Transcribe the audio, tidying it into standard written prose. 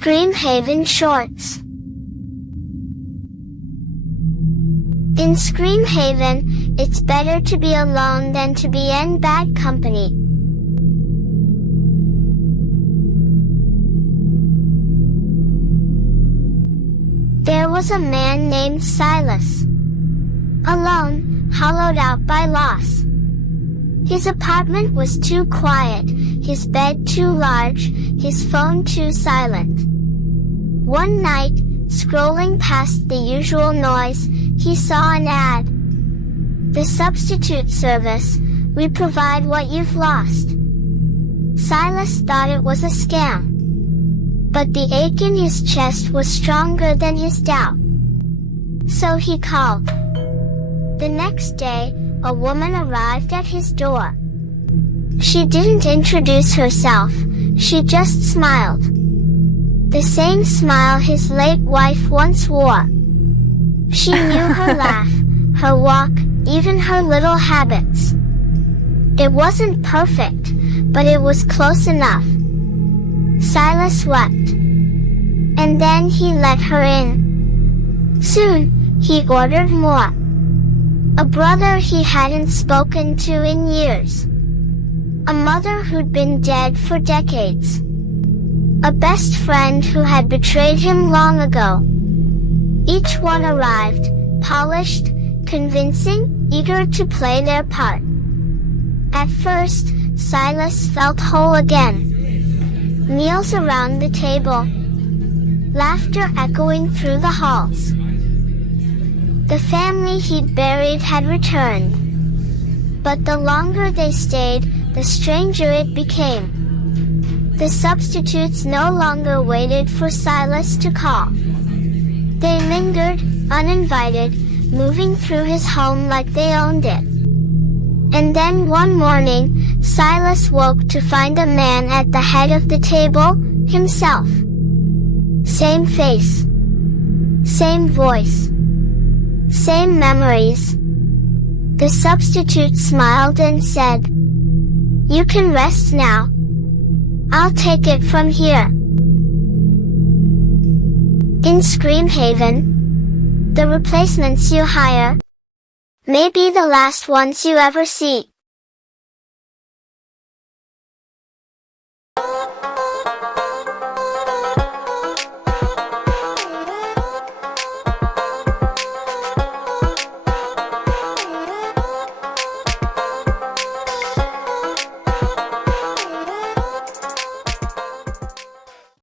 Screamhaven Shorts. In Screamhaven, it's better to be alone than to be in bad company. There was a man named Silas. Alone, hollowed out by loss. His apartment was too quiet, his bed too large, his phone too silent. One night, scrolling past the usual noise, he saw an ad. The substitute service, we provide what you've lost. Silas thought it was a scam. But the ache in his chest was stronger than his doubt. So he called. The next day, a woman arrived at his door. She didn't introduce herself, she just smiled. The same smile his late wife once wore. She knew her laugh, her walk, even her little habits. It wasn't perfect, but it was close enough. Silas wept. And then he let her in. Soon, he ordered more. A brother he hadn't spoken to in years. A mother who'd been dead for decades. A best friend who had betrayed him long ago. Each one arrived, polished, convincing, eager to play their part. At first, Silas felt whole again. Meals around the table. Laughter echoing through the halls. The family he'd buried had returned. But the longer they stayed, the stranger it became. The substitutes no longer waited for Silas to call. They lingered, uninvited, moving through his home like they owned it. And then one morning, Silas woke to find a man at the head of the table, himself. Same face. Same voice. Same memories. The substitute smiled and said, "You can rest now. I'll take it from here." In Screamhaven, the replacements you hire may be the last ones you ever see.